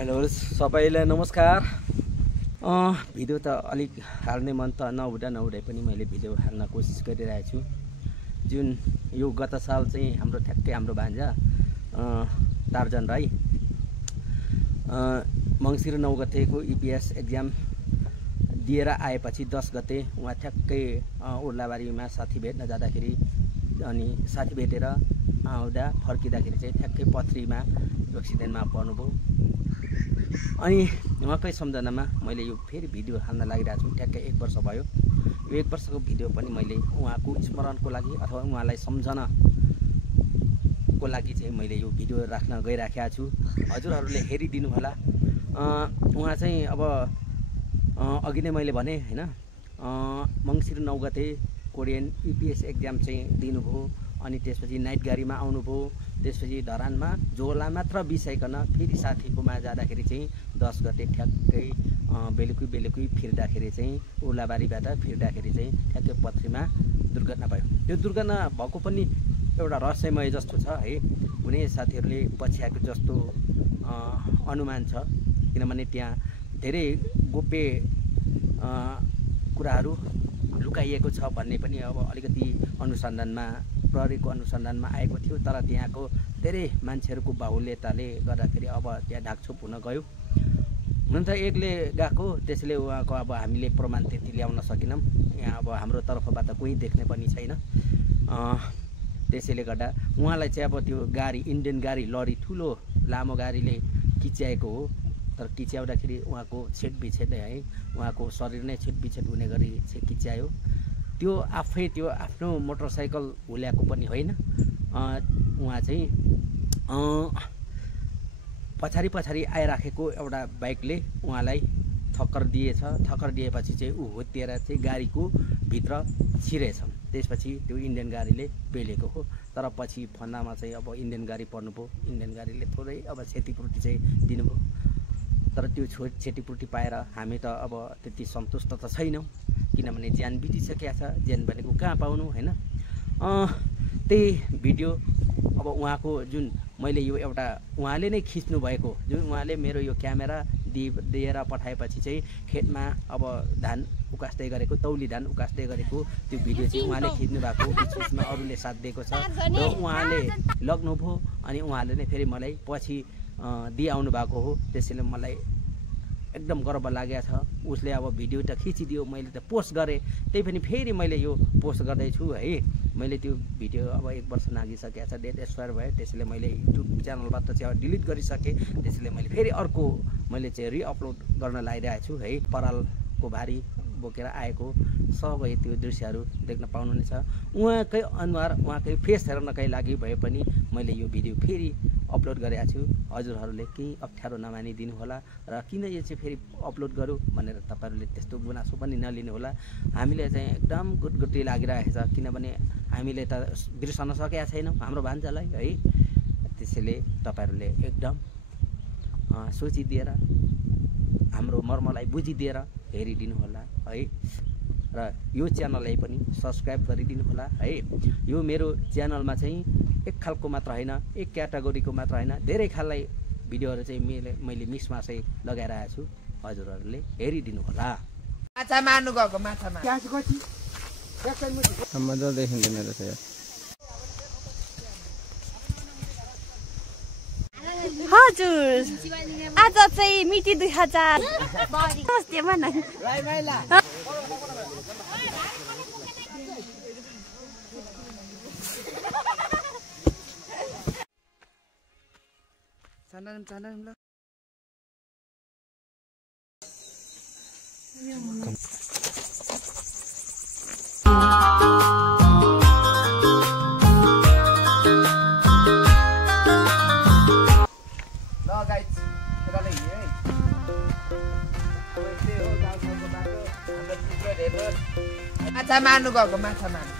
Hello सबैलाई नमस्कार। Video त अलिक हाल्ने मन त नहुँदै पनि मैले भिडियो हाल्न कोसिस गरिरहेको छु। जुन यो गत साल चाहिँ ठ्याक्कै हाम्रो भान्जा टार्जन राई मङ्सिर 9 गतेको इपिएस एक्जाम दिएर आएपछि 10 गते उहाँ ठ्याक्कै उर्लाबारीमा साथी भेट्न जाँदाखेरि अनि साथी भेटेर आउँदा फर्किँदाखेरि चाहिँ ठ्याक्कै पथरीमा एक्सिडेन्टमा पर्नुभयो। अनि उहाँकै सम्झनामा मैले यो फेरि भिडियो हाल्न लागिरहेको छु। ठ्याक्कै 1 वर्ष भयो। यो 1 वर्षको भिडियो पनि मैले उहाँको स्मरणको लागि अथवा उहाँलाई सम्झनको लागि चाहिँ मैले यो भिडियो राख्न गइराखेको छु। हजुरहरूले हेरिदिनु होला। उहाँ चाहिँ अब अघि नै मैले भने हैन, मङ्सिर 9 गते कोरियन इपिएस एक्जाम चाहिँ दिनुभयो। अनि त्यसपछि नाइट गाडीमा आउनुभयो। त्यसपछि धरानमा झोला मात्र बिसाइकन फेरि साथीकोमा जाँदाखेरि चाहिँ 10 गते ठ्याक्कै बेलुकी फिर्दाखेरि चाहिँ उर्लाबारीबाट फिर्दाखेरि चाहिँ ठ्याक्कै पथरीमा दुर्घटना भयो। त्यो दुर्घटना भएको पनि एउटा रहस्यमय जस्तो छ है। कुनै साथीहरूले पछ्याएको जस्तो अनुमान छ, किनभने त्यहाँ धेरै गोप्य कुराहरू लुकाइएको छ भन्ने पनि अब अलिकति प्रहरीको अनुसन्धानमा आएको थियो। तर त्यहाँको धेरै मान्छेहरूको बाहुल्यताले गर्दाखेरि अब त्यहाँ ढाकछोप हुन गयो। हुन त एकले गएको, त्यसले उहाँको अब हामीले प्रमाण त्यति ल्याउन सकेनौँ। यहाँ अब हाम्रो तर्फबाट कोही देख्ने पनि छैन। त्यसैले गर्दा उहाँलाई चाहिँ अब त्यो गाडी, इन्डियन गाडी, लरी, ठुलो लामो गाडीले किच्याएको हो। तर किच्याउँदाखेरि उहाँको छेडबिछेड है, उहाँको शरीर नै छेडबिछेड हुने गरी चाहिँ किच्यायो। त्यो आफै त्यो आफ्नो मोटरसाइकल हुल्याएको पनि होइन। उहाँ चाहिँ पछाडि आइराखेको एउटा बाइकले उहाँलाई ठक्कर दिएछ। ठक्कर दिएपछि चाहिँ ऊ हुत्तिएर चाहिँ गाडीको भित्र छिरेछ। त्यसपछि त्यो इन्डियन गाडीले पेलेको हो। तर पछि फन्दामा चाहिँ अब इन्डियन गाडी पर्नुभयो। इन्डियन गाडीले थोरै अब क्षतिपूर्ति चाहिँ दिनुभयो। तर त्यो क्षतिपूर्ति पाएर हामी त अब त्यति सन्तुष्ट त छैनौँ, किनभने ज्यान बितिसकेको छ। ज्यान भनेको कहाँ पाउनु हैन। त्यही भिडियो अब उहाँको जुन मैले यो एउटा उहाँले नै खिच्नु भएको, जुन उहाँले मेरो यो क्यामेरा दिएर पठाएपछि चाहिँ खेतमा अब धान उकास्दै गरेको, तौली धान उकास्दै गरेको त्यो भिडियो चाहिँ उहाँले खिच्नु भएको। बिचमा अरूले साथ दिएको छ र उहाँले लग्नुभयो। अनि उहाँले नै फेरि मलाई पछि दिइआउनु भएको हो। त्यसैले मलाई एकदम गर्व लागेको छ। उसले अब भिडियो त खिचिदियो, मैले त पोस्ट गरेँ। त्यही पनि फेरि मैले यो पोस्ट गर्दैछु है। मैले त्यो भिडियो अब 1 वर्ष नागिसकेको छ, डेट एक्सपायर भयो। त्यसैले मैले युट्युब च्यानलबाट चाहिँ डिलिट गरिसकेँ। त्यसैले मैले फेरि अर्को मैले चाहिँ रिअपलोड गर्न लागिरहेको छु है। परालको भारी बोकेर आएको सबै त्यो दृश्यहरू देख्न पाउनुहुनेछ। उहाँकै अनुहार, उहाँकै फेस हेर्नकै लागि भए पनि मैले यो भिडियो फेरि अपलोड गरेको छु। हजुरहरूले केही अप्ठ्यारो नमानिदिनु होला र किन यो चाहिँ फेरि अपलोड गरौँ भनेर तपाईँहरूले त्यस्तो गुनासो पनि नलिनु होला। हामीले चाहिँ एकदम गुटगुटी लागिरहेको छ, किनभने हामीले त बिर्सन सकेका छैनौँ हाम्रो भान्जालाई है। त्यसैले तपाईँहरूले एकदम सोचिदिएर हाम्रो मर्मलाई बुझिदिएर हेरिदिनु होला है। र यो च्यानललाई पनि सब्सक्राइब गरिदिनु होला है। यो मेरो च्यानलमा चाहिँ एक खालको मात्र होइन, एक क्याटेगोरीको मात्र होइन, धेरै खालको भिडियोहरू चाहिँ मैले मिक्समा चाहिँ लगाइरहेको छु। हजुरहरूले हेरिदिनु होला। माछा मार्नु गएको, माछा मार्नु मजा देखिँदैन रहेछ यार। हजुर आज चाहिँ मिति 2000 नमस्ते भन। ल गाइस, यताले हिँड्यो है। अब यस्तै हो गाउँठाउँको बाटो। हाम्रो चित्र हेर्नुहोस्, माछा मार्नु गएको, माछा मार्नु।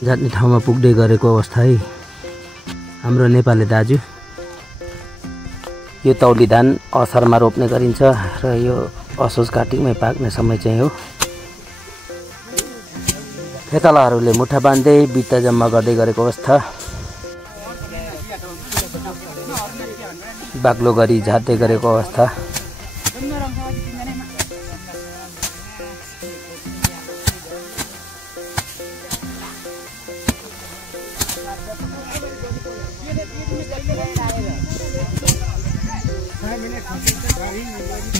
जाने ठाउँमा पुग्दै गरेको अवस्था है हाम्रो नेपाली दाजु। यो तौली धान असारमा रोप्ने गरिन्छ र यो असोज कार्तिकमै पाक्ने समय चाहिँ हो। खेतालाहरूले मुठा बाँध्दै बित्ता जम्मा गर्दै गरेको अवस्था, बाक्लो गरी झार्दै गरेको अवस्था।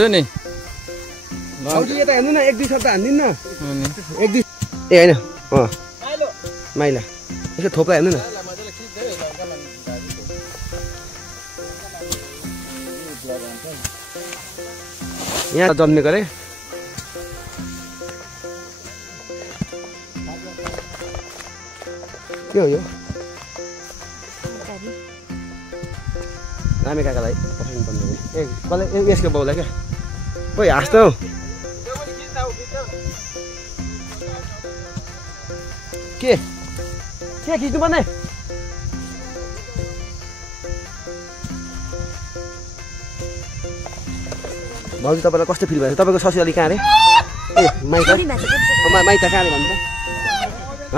नि यता हेर्नु न, एक दुई शब्द हान्दिनु न, एक दुई ए होइन माइला यसो थोप्ला हेर्नु न। यहाँ जन्मेको अरे के हो यो? रामे काकालाई पठाउनु पर्ने ए कसले यसको बाउलाई क्या ओइ हाँस्नु हौ। के खिच्नु पर्ने? भाउजू तपाईँलाई कस्तो फिल भयो? तपाईँको ससुराली कहाँ अरे? ए माइता माइता कहाँ अरे भन्नु त?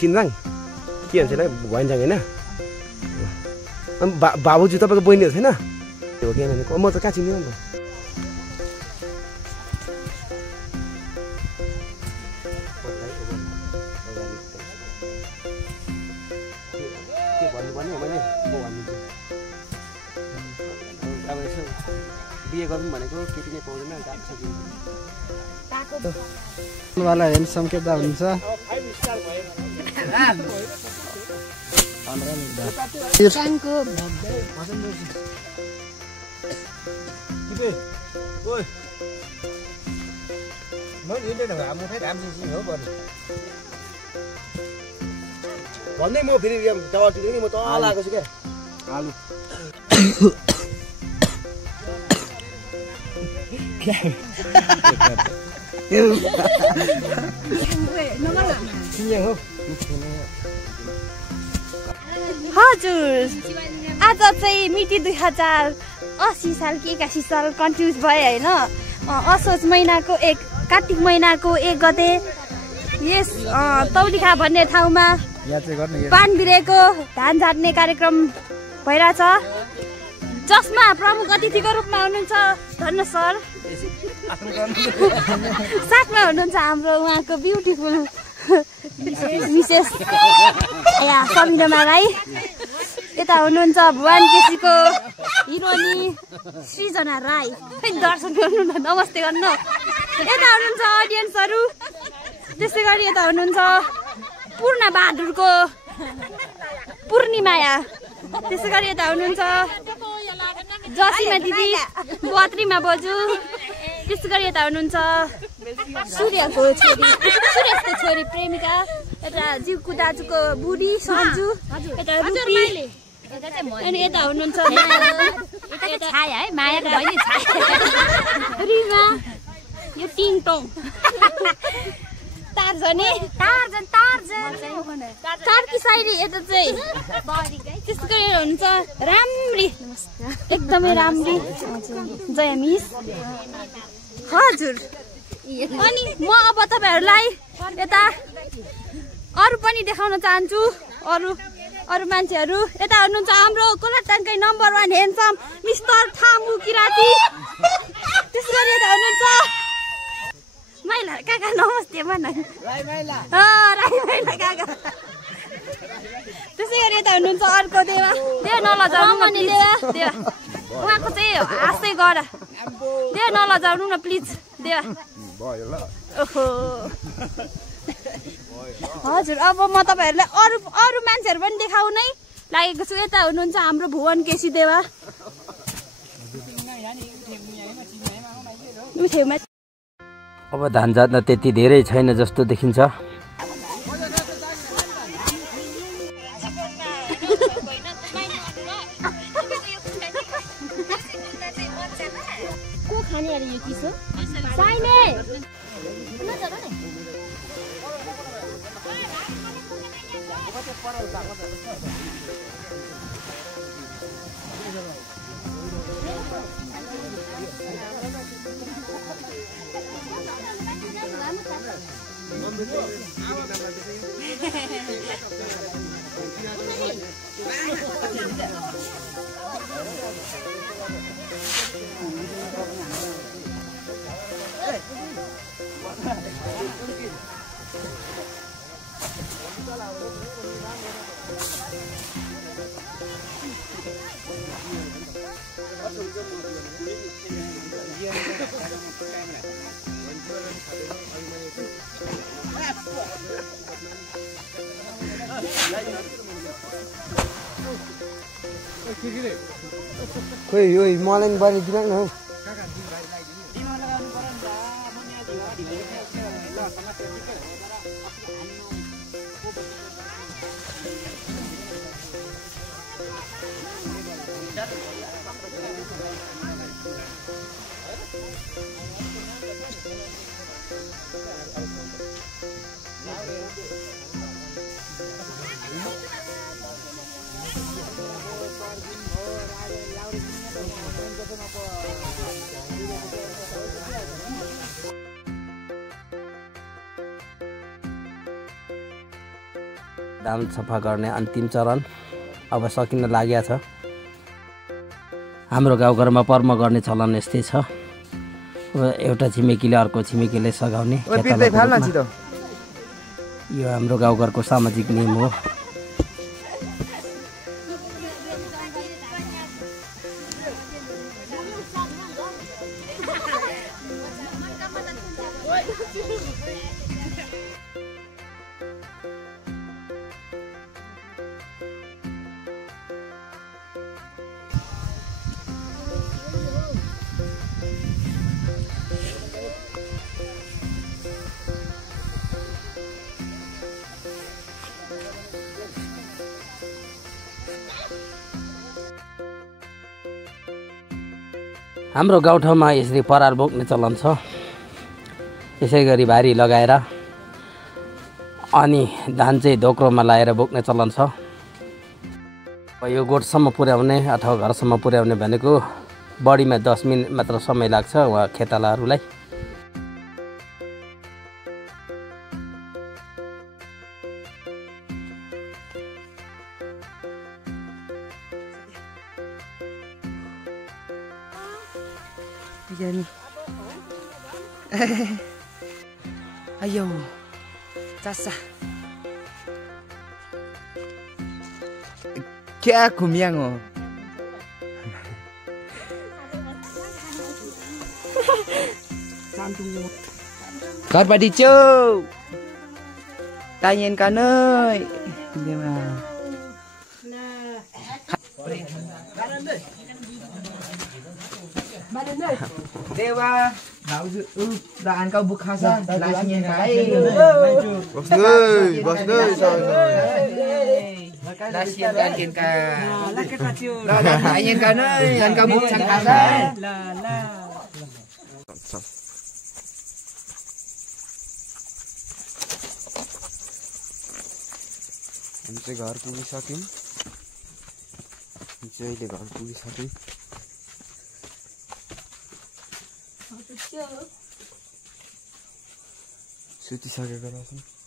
सिन्दाङ के भन्छ यसलाई? भइन्जाङ होइन? बाबुजी तपाईँको बहिनीहरू छैन? त्यो के भनेको म त कहाँ चिन्दिनँ नि त। के भन्नुपर्ने मैले म भनिदिन्छु। अब यसो बिहे गर्नु भनेको केटी नै पाउँदैन, गाह्रो सकिन्छ। वाला हेन्डसम केटा हुन्छ। भन्दै म फेरि टावरतिर म तल आएको छु क्या आलु हजुर आज चाहिँ मिति 2080 साल कि 81 साल कन्फ्युज भयो होइन। असोज महिनाको कार्तिक महिनाको 1 गते यस तौलिखा भन्ने ठाउँमा पान बिरेको धान झार्ने कार्यक्रम भइरहेछ, जसमा प्रमुख अतिथिको रूपमा हुनुहुन्छ धन्य सर, साथमा हुनुहुन्छ हाम्रो उहाँको ब्युटिफुल मिसेस सबिना राई, यता हुनुहुन्छ भुवन केसीको हिरोनी सृजना राई, दर्शन गर्नु न, नमस्ते गर्नु। यता हुनुहुन्छ अडियन्सहरू, त्यसै गरी यता हुनुहुन्छ पूर्ण बहादुरको पूर्णिमाया, त्यसै गरी यता हुनुहुन्छ जसिमा दिदी, बत्रीमा बोजू, त्यसै गरी यता हुनुहुन्छ सूर्यको छोरी प्रेमिका, यता जिउको दाजुको बुढी सन्जु, यता रुपी, अनि यता हुनुहुन्छ रिमा, यो टिङटोङ तार्जने कार्की साइली, यता चाहिँ त्यसै गरी हुनुहुन्छ राम्री, एकदमै राम्री जया मिस। हजुर अनि म अब तपाईँहरूलाई यता अरू पनि देखाउन चाहन्छु, अरू मान्छेहरू। यता हुनुहुन्छ हाम्रो कोलाटाङकै नम्बर 1 हेन्डसम मिस्टर थामु किराती, त्यसै गरी यता हुनुहुन्छ माइला काका, नमस्ते भन। राई माइला काका, त्यसै गरी यता हुनुहुन्छ अर्को देवा नलजाउनु न देवा, उहाँको चाहिँ हाँस्दै गर, देवा नलजाउनु न प्लिज देवा। ओहो हजुर अब म तपाईँहरूलाई अरू मान्छेहरू पनि देखाउनै लागेको छु। यता हुनुहुन्छ हाम्रो भुवन केसी देवा, अब धान जात्न त्यति धेरै छैन जस्तो देखिन्छ। खाने अरे यो किसो साइने खोइ यो मलाई बनाइदिन न हौ दाम सफा गर्ने अन्तिम चरण अब सकिन लागेको छ। हाम्रो गाउँघरमा पर्म गर्ने चलन यस्तै छ। एउटा छिमेकीले अर्को छिमेकीले सघाउने यो हाम्रो गाउँघरको सामाजिक नियम हो। हाम्रो गाउँठाउँमा यसरी पराल बोक्ने चलन छ। यसै गरी भारी लगाएर अनि धान चाहिँ धोक्रोमा लाएर बोक्ने चलन छ। यो गोठसम्म पुर्याउने अथवा घरसम्म पुर्याउने भनेको बढीमा 10 मिनेट मात्र समय लाग्छ उहाँ खेतालाहरूलाई। Ayo, Sasa. क्या घुमियाङ हो घरपट्टि छु Tanyain kanoi Dewa Daan kau buka sa Lasnya kai Bos doi Lasnya tanyain ka Tanyain kanoi Dan kau buka sa हामी चाहिँ घर पुगिसक्यौँ अहिले घर पुगिसक्यौँ सुतिसकेको रहेछौँ